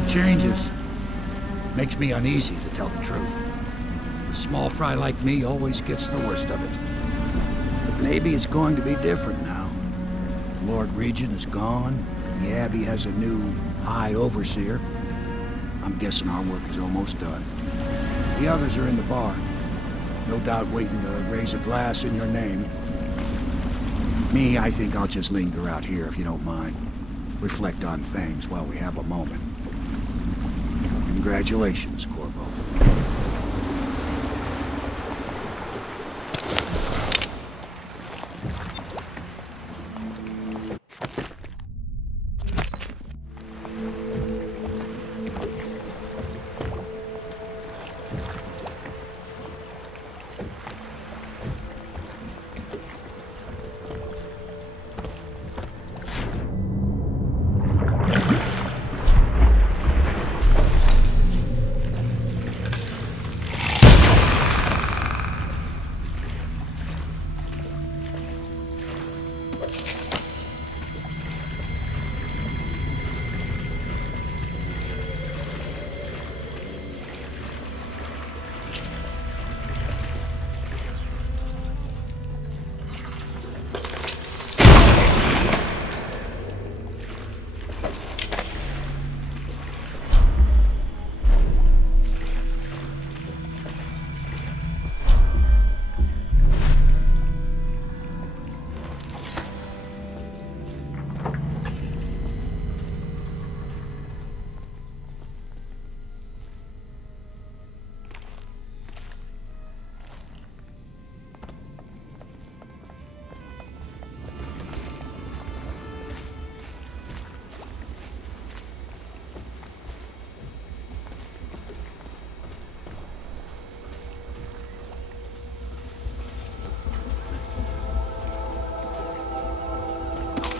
big changes. Makes me uneasy, to tell the truth. A small fry like me always gets the worst of it. But maybe it's going to be different now. The Lord Regent is gone. The Abbey has a new High Overseer. I'm guessing our work is almost done. The others are in the bar. No doubt waiting to raise a glass in your name. Me, I think I'll just linger out here if you don't mind. Reflect on things while we have a moment. Congratulations, Corvo.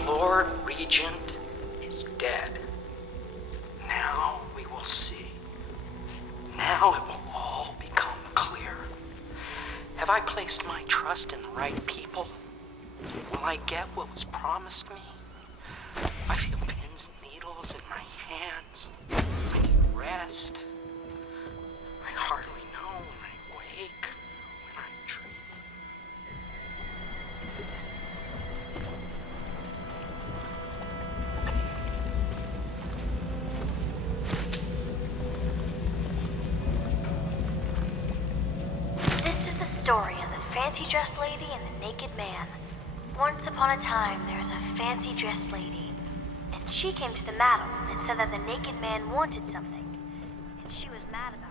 Lord Regent is dead. Now we will see. Now it will all become clear. Have I placed my trust in the right people? Will I get what was promised me? I feel pins and needles in my hands. I need rest. I hardly know when I wake, when I dream. Story of the fancy-dressed lady and the naked man. Once upon a time, there was a fancy-dressed lady, and she came to the madam and said that the naked man wanted something, and she was mad about it.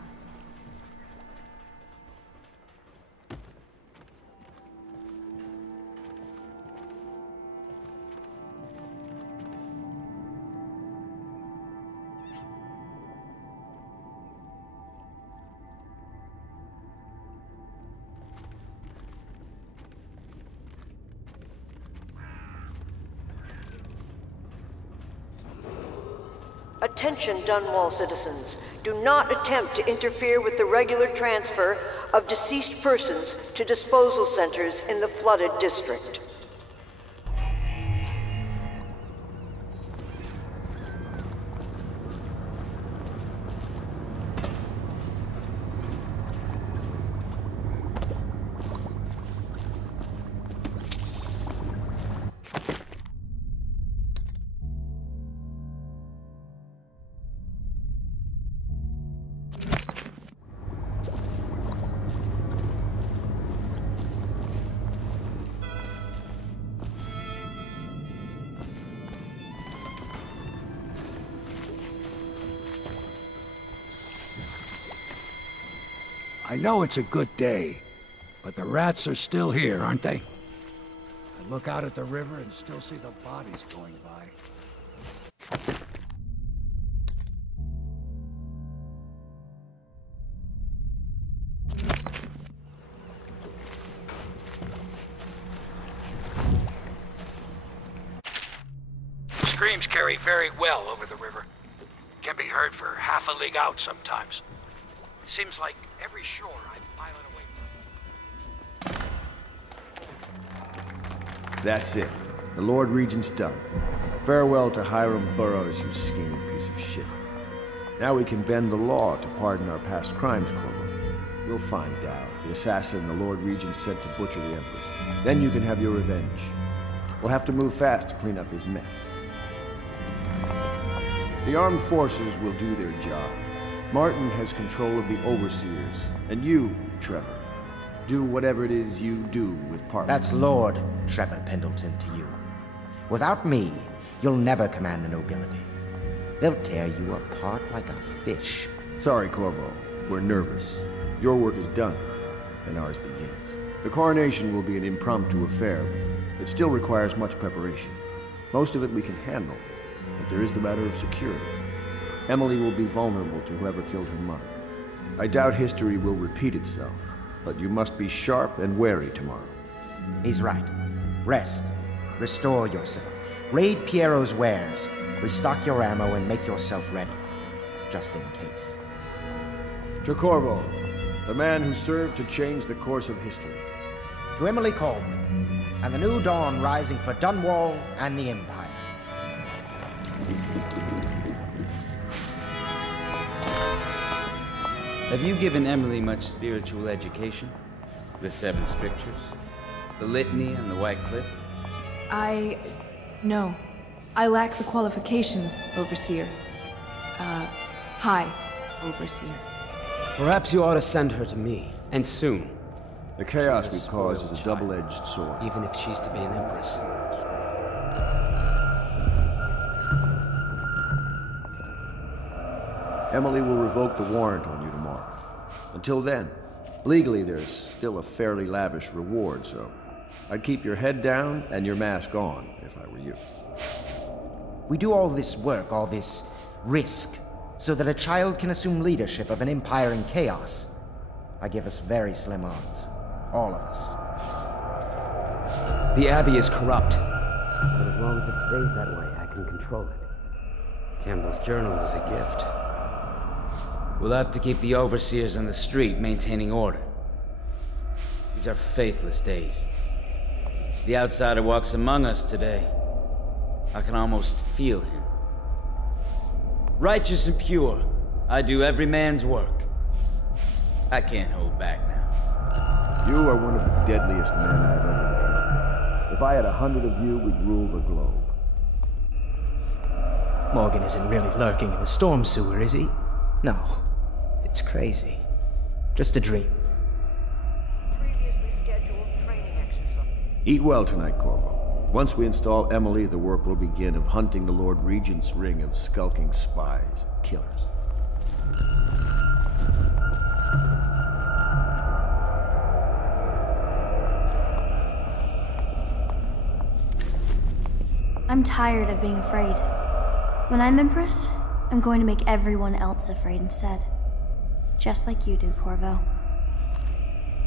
Attention, Dunwall citizens. Do not attempt to interfere with the regular transfer of deceased persons to disposal centers in the flooded district. I know it's a good day, but the rats are still here, aren't they? I look out at the river and still see the bodies going by. Screams carry very well over the river. Can be heard for half a league out sometimes. Seems like every shore I pilot away from. That's it. The Lord Regent's done. Farewell to Hiram Burroughs, you scheming piece of shit. Now we can bend the law to pardon our past crimes, Corvo. We'll find Dao, the assassin the Lord Regent sent to butcher the Empress. Then you can have your revenge. We'll have to move fast to clean up his mess. The armed forces will do their job. Martin has control of the overseers, and you, Trevor, do whatever it is you do with Parker. That's Lord Trevor Pendleton to you. Without me, you'll never command the nobility. They'll tear you apart like a fish. Sorry, Corvo. We're nervous. Your work is done, and ours begins. The coronation will be an impromptu affair. It still requires much preparation. Most of it we can handle, but there is the matter of security. Emily will be vulnerable to whoever killed her mother. I doubt history will repeat itself, but you must be sharp and wary tomorrow. He's right. Rest. Restore yourself. Raid Piero's wares. Restock your ammo and make yourself ready. Just in case. To Corvo, the man who served to change the course of history. To Emily Caldwin, and the new dawn rising for Dunwall and the Empire. Have you given Emily much spiritual education? The 7 Strictures? The Litany and the White Cliff? No. I lack the qualifications, Overseer. High Overseer. Perhaps you ought to send her to me, and soon. The chaos we cause is a double-edged sword. Even if she's to be an empress. Emily will revoke the warrant on you tomorrow. Until then, legally there's still a fairly lavish reward, so I'd keep your head down and your mask on if I were you. We do all this work, all this risk, so that a child can assume leadership of an empire in chaos. I give us very slim odds. All of us. The Abbey is corrupt. But as long as it stays that way, I can control it. Campbell's journal was a gift. We'll have to keep the overseers on the street maintaining order. These are faithless days. The outsider walks among us today. I can almost feel him. Righteous and pure, I do every man's work. I can't hold back now. You are one of the deadliest men I've ever met. If I had 100 of you, we'd rule the globe. Morgan isn't really lurking in the storm sewer, is he? No. It's crazy. Just a dream. Previously scheduled training exercise. Eat well tonight, Corvo. Once we install Emily, the work will begin of hunting the Lord Regent's ring of skulking spies and killers. I'm tired of being afraid. When I'm Empress, I'm going to make everyone else afraid instead. Just like you do, Corvo.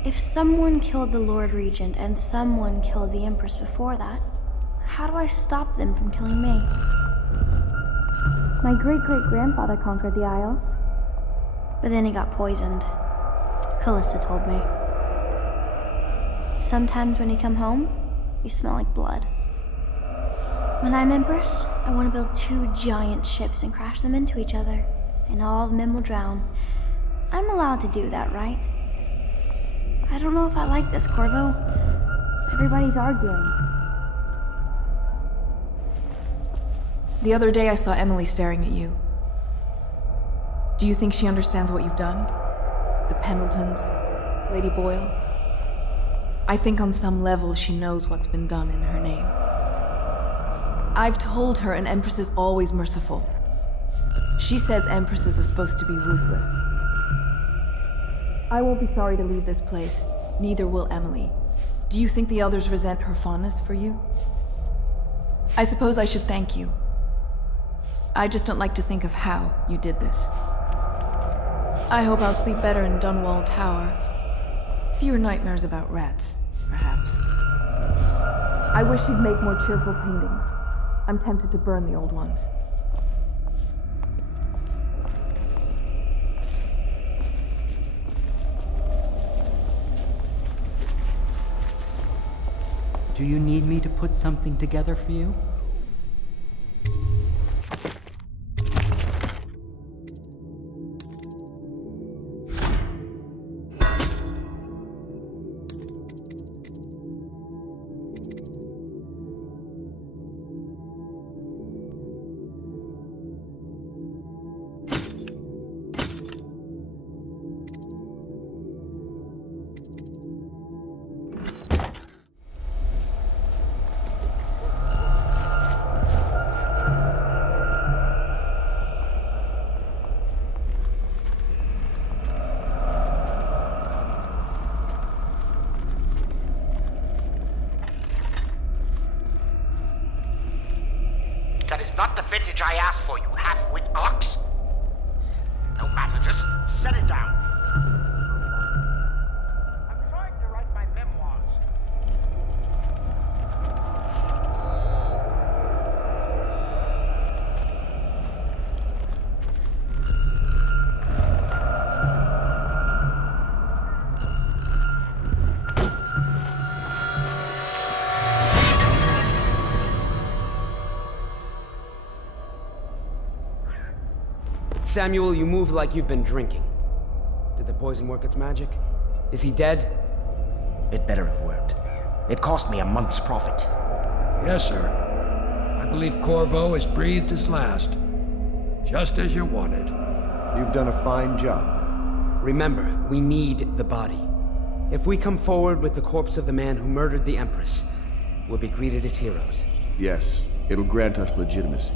If someone killed the Lord Regent and someone killed the Empress before that, how do I stop them from killing me? My great-great-grandfather conquered the Isles, but then he got poisoned. Callista told me. Sometimes when you come home, you smell like blood. When I'm Empress, I want to build 2 giant ships and crash them into each other, and all of them will drown. I'm allowed to do that, right? I don't know if I like this, Corvo. Everybody's arguing. The other day I saw Emily staring at you. Do you think she understands what you've done? The Pendletons, Lady Boyle? I think on some level she knows what's been done in her name. I've told her an Empress is always merciful. She says Empresses are supposed to be ruthless. I won't be sorry to leave this place. Neither will Emily. Do you think the others resent her fondness for you? I suppose I should thank you. I just don't like to think of how you did this. I hope I'll sleep better in Dunwall Tower. Fewer nightmares about rats, perhaps. I wish you'd make more cheerful paintings. I'm tempted to burn the old ones. Do you need me to put something together for you? Not the vintage I asked for, you half-wit ox. No matter, just set it down. I'm trying to write my memoirs. Samuel, you move like you've been drinking. Did the poison work its magic? Is he dead? It better have worked. It cost me a month's profit. Yes, sir. I believe Corvo has breathed his last. Just as you wanted. You've done a fine job. Remember, we need the body. If we come forward with the corpse of the man who murdered the Empress, we'll be greeted as heroes. Yes, it'll grant us legitimacy.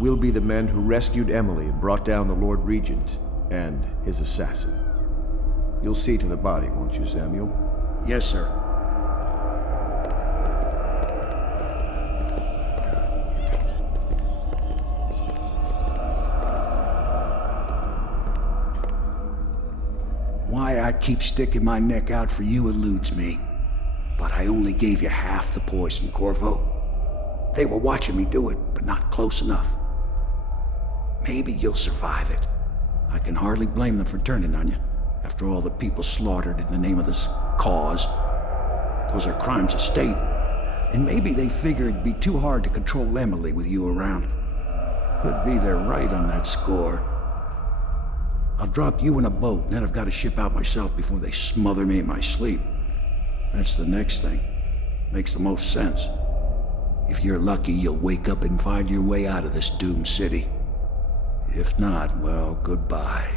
We'll be the men who rescued Emily and brought down the Lord Regent and his assassin. You'll see to the body, won't you, Samuel? Yes, sir. Why I keep sticking my neck out for you eludes me. But I only gave you half the poison, Corvo. They were watching me do it, but not close enough. Maybe you'll survive it. I can hardly blame them for turning on you, after all the people slaughtered in the name of this cause. Those are crimes of state. And maybe they figure it'd be too hard to control Emily with you around. Could be they're right on that score. I'll drop you in a boat, and then I've got to ship out myself before they smother me in my sleep. That's the next thing. Makes the most sense. If you're lucky, you'll wake up and find your way out of this doomed city. If not, well, goodbye.